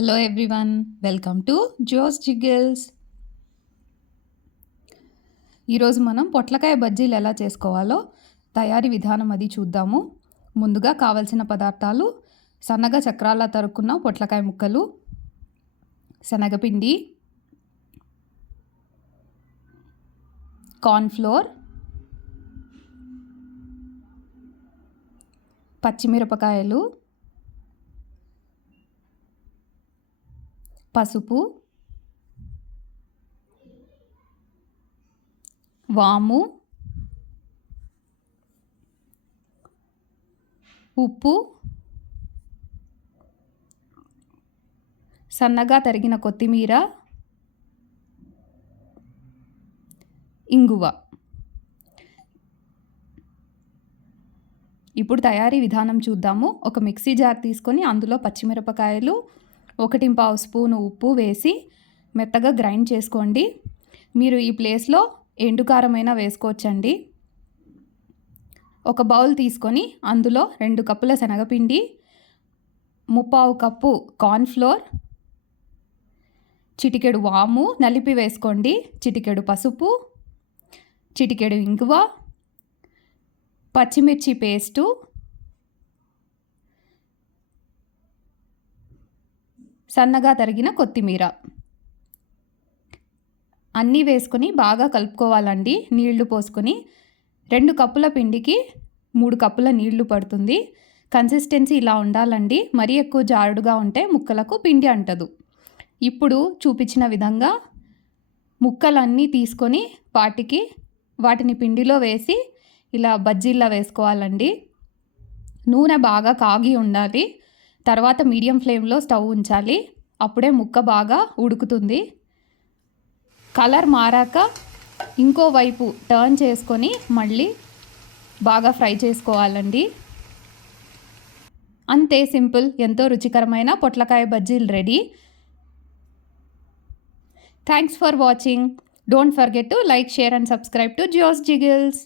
Hello everyone, welcome to Jo's Jiggles. ఈరోజు మనం పొట్లకాయ బజ్జీలు ఎలా చేసుకోవాలో తయారీ విధానం అది చూద్దాము. ముందుగా కావలసిన పదార్థాలు: సన్నగా చక్రాల తరుక్కున్న పొట్లకాయ ముక్కలు, శనగపిండి, కార్న్ఫ్లోర్, పచ్చిమిరపకాయలు, పసుపు, వాము, ఉప్పు, సన్నగా తరిగిన కొత్తిమీర, ఇంగువ. ఇప్పుడు తయారీ విధానం చూద్దాము. ఒక మిక్సీ జార్ తీసుకొని అందులో పచ్చిమిరపకాయలు, 1/4 స్పూను ఉప్పు వేసి మెత్తగా గ్రైండ్ చేసుకోండి. మీరు ఈ ప్లేస్లో ఎండుకారమైనా వేసుకోవచ్చండి. ఒక బౌల్ తీసుకొని అందులో 2 కప్పుల శనగపిండి, 3/4 కప్పు కార్న్ఫ్లోర్, చిటికెడు వాము నలిపి వేసుకోండి, చిటికెడు పసుపు, చిటికెడు ఇంగువ, పచ్చిమిర్చి పేస్టు, సన్నగా తరిగిన కొత్తిమీర అన్నీ వేసుకొని బాగా కలుపుకోవాలండి. నీళ్లు పోసుకొని 2 కప్పుల పిండికి 3 కప్పుల నీళ్లు పడుతుంది. కన్సిస్టెన్సీ ఇలా ఉండాలండి. మరీ ఎక్కువ జారుడుగా ఉంటే ముక్కలకు పిండి అంటదు. ఇప్పుడు చూపించిన విధంగా ముక్కలన్నీ తీసుకొని వాటిని పిండిలో వేసి ఇలా బజ్జీల్లా వేసుకోవాలండి. నూనె బాగా కాగి ఉండాలి. తర్వాత మీడియం ఫ్లేమ్లో స్టవ్ ఉంచాలి. అప్పుడే ముక్క బాగా ఉడుకుతుంది. కలర్ మారాక ఇంకో వైపు టర్న్ చేసుకొని మళ్ళీ బాగా ఫ్రై చేసుకోవాలండి. అంతే, సింపుల్. ఎంతో రుచికరమైన పొట్లకాయ బజ్జీలు ready. Thanks for watching. Don't forget to like, share and subscribe to Jo's జిగిల్స్.